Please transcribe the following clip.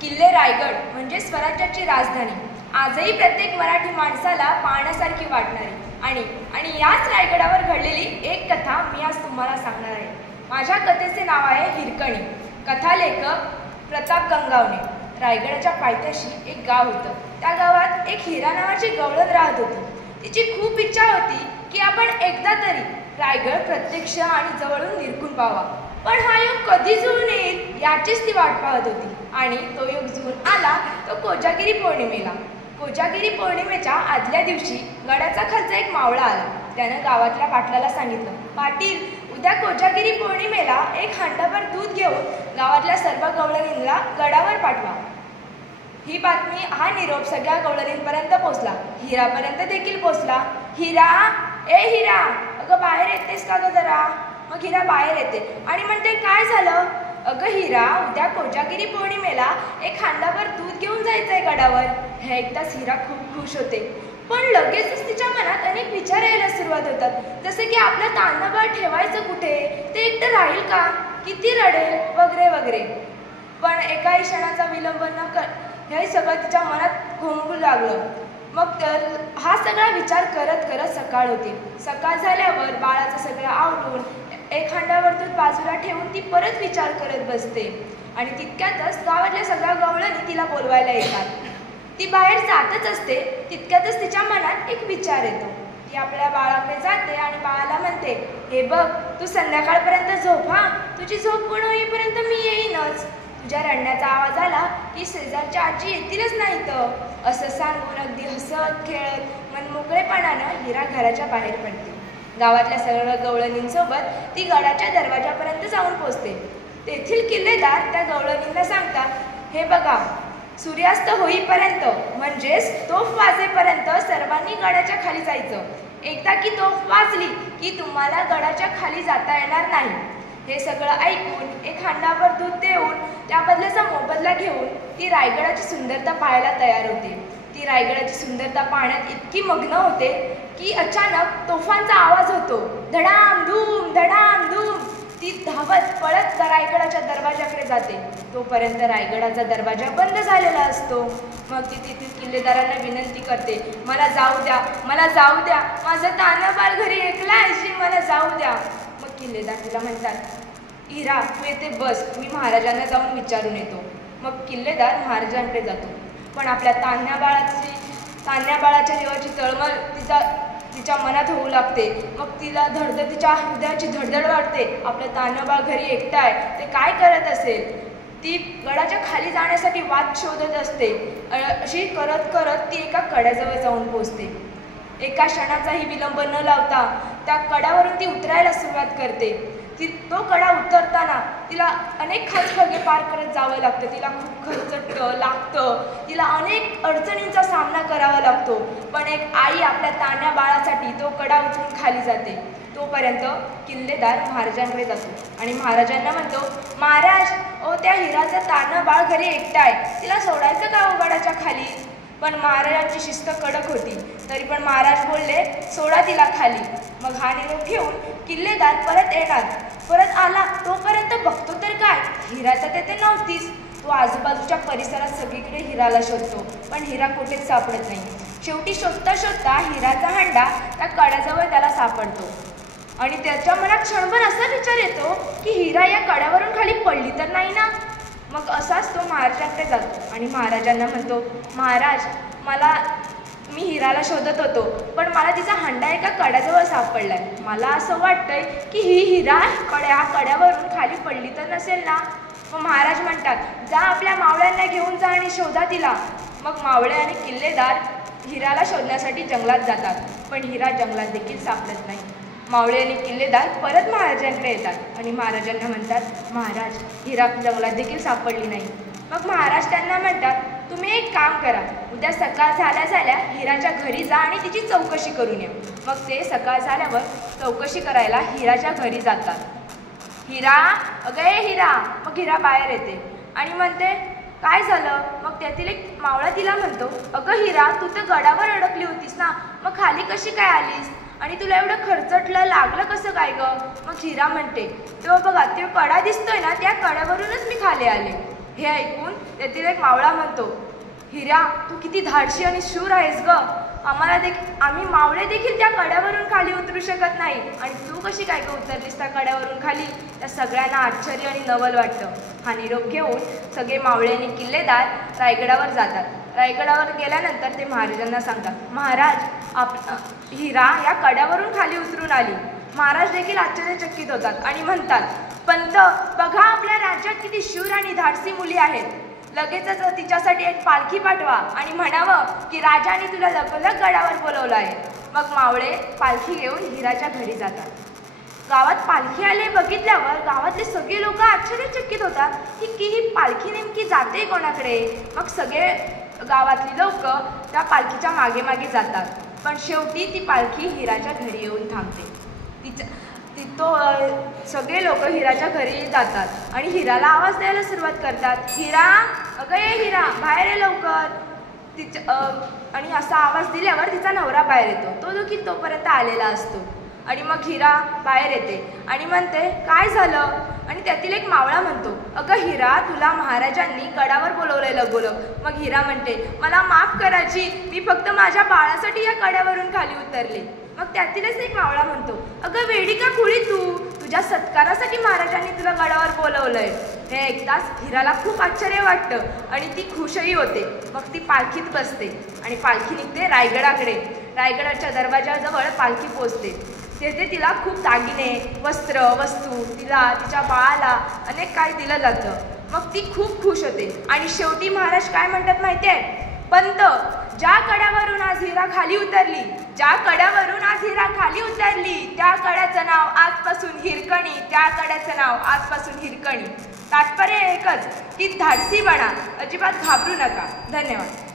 किल्ले रायगड म्हणजे स्वराज्याची राजधानी. आजही प्रत्येक मराठी माणसाला पाहण्यासारखी वाटणारी आणि याच रायगडावर घडलेली एक कथा मी आज तुम्हाला सांगणार आहे. माझ्या कथेचे नाव आहे हिरकणी. कथालेखक प्रताप गंगावणे. रायगडाच्या पायथ्याशी एक गाव होतं. त्या गावात एक हिरा नावाची गवळण राहत होती. तिची खूप इच्छा होती की आपण एकदा तरी रायगड प्रत्यक्ष आणि जवळून निरखून पाहावा. पण हा योग कधी जुळून येईल याचीच ती वाट पाहत होती. आणि तो योग जुळून आला तो कोजागिरी पौर्णिमेला. कोजागिरी पौर्णिमेच्या आदल्या दिवशी गडाचा खालचा एक मावळा आला. त्यानं गावातल्या पाटलाला सांगितलं, पाटील, उद्या कोजागिरी पौर्णिमेला एक हांडाभर दूध घेऊन गावातल्या सर्व गवळणींना गडावर पाठवा. ही बातमी, हा निरोप सगळ्या गवळणींपर्यंत पोहोचला. हिरापर्यंत देखील पोहोचला. हिरा, ए हिरा, अगं बाहेर येतेस का ग जरा? मग हिरा बाहेर येते आणि म्हणते, काय झालं? अगं हिरा, उद्या कोजागिरी पौर्णिमेला एक हांडाभर दूध घेऊन जायचंय गडावर. हे ऐकताच हिरा खूप खुश होते. पण लगेचच तिच्या मनात अनेक विचार यायला सुरुवात होतात. जसे की आपलं तान्हबळ ठेवायचं कुठे? ते एकटं राहील का? किती रडेल? वगैरे वगैरे. पण एकाही क्षणाचा विलंब न हे सगळं तिच्या मनात घुमू लागलं. मग हा सगळा विचार करत करत सकाळ होती. सकाळ झाल्यावर बाळाचं सगळं आवरून एक हांडाभर दूध बाजूला ठेवून ती परत विचार करत बसते. आणि तितक्यातच गावातल्या सगळ्या गवळणी तिला बोलवायला येतात. ती बाहेर जातच असते. तितक्यातच तिच्या मनात एक विचार येतो. ती आपल्या बाळाकडे जाते आणि बाळाला म्हणते, हे बघ, तू संध्याकाळपर्यंत झोप हा. तुझी झोप पूर्ण होईपर्यंत मी येईनच. तुझ्या रडण्याचा आवाज आला की शेजारच्या आजी येतीलच नाही तर. असं सांगून अगदी हसत खेळत मनमोकळेपणानं हिरा घराच्या बाहेर पडते. गावातल्या सर्व गवळणींसोबत ती गडाच्या दरवाजापर्यंत जाऊन पोचते. तेथील किल्लेदार त्या गवळणींना सांगतात, हे बघा, सूर्यास्त होईपर्यंत म्हणजेच तोफ वाजेपर्यंत सर्वांनी गडाच्या खाली जायचं. एकदा की तोफ वाजली की तुम्हाला गडाच्या खाली जाता येणार नाही. हे सगळं ऐकून एक हांडाभर दूध देऊन त्या बदल्याचा मोबदला घेऊन ती रायगडाची सुंदरता पाहायला तयार होते. ती रायगडाची सुंदरता पाहण्यात इतकी मग्न होते की अचानक तोफांचा आवाज होतो. धडाम धूम, धडाम धूम. ती धावत पळत रायगडाच्या दरवाजाकडे जाते. तोपर्यंत रायगडाचा दरवाजा बंद झालेला असतो. मग ती तेथील किल्लेदारांना विनंती करते, मला जाऊ द्या, मला जाऊ द्या. माझं तान्हबाळ घरी एकला आहे, मला जाऊ द्या. मग किल्लेदार तिला म्हणतात, हिरा, तू येथे बस, मी महाराजांना जाऊन विचारून येतो. मग किल्लेदार महाराजांकडे जातो. पण आपल्या तान्ह्या बाळाच्या जीवाची तळमळ तिच्या मनात होऊ लागते. मग तिला तिच्या हृदयाची धडधड वाटते. आपलं तान्हं बाळ घरी एकटं आहे, ते काय करत असेल? ती गडाच्या खाली जाण्यासाठी वाट शोधत असते. अशी करत करत ती एका कड्याजवळ जाऊन पोचते. एका क्षणाचाही विलंब न लावता त्या कड्यावरून ती उतरायला सुरुवात करते. तो कडा उतरताना तिला अनेक खचखगे पार करत जावं लागतं. तिला खूप खरचटतं लागतं. तिला अनेक अडचणींचा सामना करावा लागतो. पण एक आई आपल्या तान्ह्या बाळासाठी तो कडा उतरून खाली जाते. तोपर्यंत किल्लेदार महाराजांकडे जातो आणि महाराजांना म्हणतो, महाराज, त्या हिराचं तान्हं बाळ घरी एकटं आहे, तिला सोडायचं का गडाच्या खाली? पण महाराजांची शिस्त कडक होती. तरी पण महाराज बोलले, सोडा तिला खाली. मग हा निरोप घेऊन किल्लेदार परत येणार. परत आला तोपर्यंत बघतो तर काय, हिरा तर तेथे नव्हतीच. तो आजूबाजूच्या परिसरात सगळीकडे हिराला शोधतो, पण हिरा कुठेच सापडत नाही. शेवटी शोधता शोधता हिराचा हांडा त्या कड्याजवळ त्याला सापडतो. आणि त्याच्या मनात क्षणभर असा विचार येतो की हिरा या कड्यावरून खाली पडली तर नाही ना. मग असाच तो महाराजांकडे जातो आणि महाराजांना म्हणतो, महाराज, मी हिराला शोधत होतो, पण मला तिचा हांडा एका कड्याजवळ सापडलाय. मला असं वाटतंय की ही हिरा कड्यावरून खाली पडली तर नसेल ना. मग महाराज म्हणतात, जा, आपल्या मावळ्यांना घेऊन जा आणि शोधा तिला. मग मावळे आणि किल्लेदार हिराला शोधण्यासाठी जंगलात जातात. पण हिरा जंगलात देखील सापडत नाही. मावळे आणि किल्लेदार परत महाराजांकडे येतात आणि महाराजांना म्हणतात, महाराज, हिरा जंगलात देखील सापडली नाही. मग महाराज त्यांना म्हणतात, तुम्ही एक काम करा, उद्या सकाळ झाल्या हिराच्या घरी जा आणि तिची चौकशी करून या. मग ते सकाळ झाल्यावर चौकशी करायला हिराच्या घरी जातात. हिरा, अगं ए हिरा. मग हिरा बाहेर येते आणि म्हणते, काय झालं? मग त्यातील एक मावळा तिला म्हणतो, अगं हिरा, तू तर गडावर अडकली होतीस ना, मग खाली कशी काय आलीस? आणि तुला एवढं खरचटलं, लागलं कसं काय ग? मग हिरा म्हणते, तो बघा, तो कडा दिसतोय ना, त्या कड्यावरूनच मी खाली आले. हे ऐकून तेथील एक मावळा म्हणतो, हिरा, तू किती धाडशी आणि शूर आहेस ग. आम्ही मावळे देखील त्या कड्यावरून खाली उतरू शकत नाही, आणि तू कशी काय ग उतरलीस त्या कड्यावरून खाली. त्या सगळ्यांना आश्चर्य आणि नवल वाटतं. हा निरोप घेऊन सगळे मावळे आणि किल्लेदार रायगडावर जातात. रायगडावर गेल्यानंतर ते महाराजांना सांगतात, महाराज, हिरा या कड्यावरून खाली उतरून आली. महाराज देखील आश्चर्यचकित होतात आणि म्हणतात, पंत, बघा आपल्या राज्यात किती शूर आणि धाडसी मुली आहेत. लगेचच तिच्यासाठी एक पालखी पाठवा आणि म्हणावं की राजाने तुला लगोलग गडावर बोलवलं आहे. मग मावळे पालखी घेऊन हिराच्या घरी जातात. गावात पालखी आले बघितल्यावर गावातले सगळे लोक आश्चर्यचकित होतात की ही पालखी नेमकी जाते कोणाकडे. मग सगळे गावातली लोक त्या पालखीच्या मागे मागे जातात. पण शेवटी ती पालखी हिराच्या घरी येऊन थांबते. सगळे लोक हिराच्या घरी जातात आणि हिराला आवाज द्यायला सुरुवात करतात, हिरा, अगं ये हिरा, बाहेर ये लवकर. आणि असा आवाज दिल्यावर तिचा नवरा बाहेर येतो. तो देखील तोपर्यंत आलेला असतो. आणि मग हिरा बाहेर येते आणि म्हणते, काय झालं. आणि त्यातील एक मावळा म्हणतो, अगं हिरा, तुला महाराजांनी गडावर बोलवलंय लगोलग. मग हिरा म्हणते, मला माफ करायची, मी फक्त माझ्या बाळासाठी या कड्यावरून खाली उतरले. मग त्यातीलच एक मावळा म्हणतो, अगं वेडी का खुळी तू, तुझ्या सत्कारासाठी महाराजांनी तुला गडावर बोलवलंय. हे ऐकताच हिराला खूप आश्चर्य वाटतं आणि ती खुशही होते. मग ती पालखीत बसते आणि पालखी निघते रायगडाकडे. रायगडाच्या दरवाजाजवळ पालखी पोचते. तेथे तिला खूप दागिने, वस्त्र, वस्तू, तिच्या बाळाला अनेक काही दिलं जातं. मग ती खूप खुश होते. आणि शेवटी महाराज काय म्हणतात माहिती आहे, पंत, ज्या कड्यावरून आज हिरा खाली उतरली, ज्या कड्यावरून आज हिरा खाली उतरली, त्या कड्याचं नाव आजपासून हिरकणी, त्या कड्याचं नाव आजपासून हिरकणी. तात्पर्य एकच की धाडसी बना, अजिबात घाबरू नका. धन्यवाद.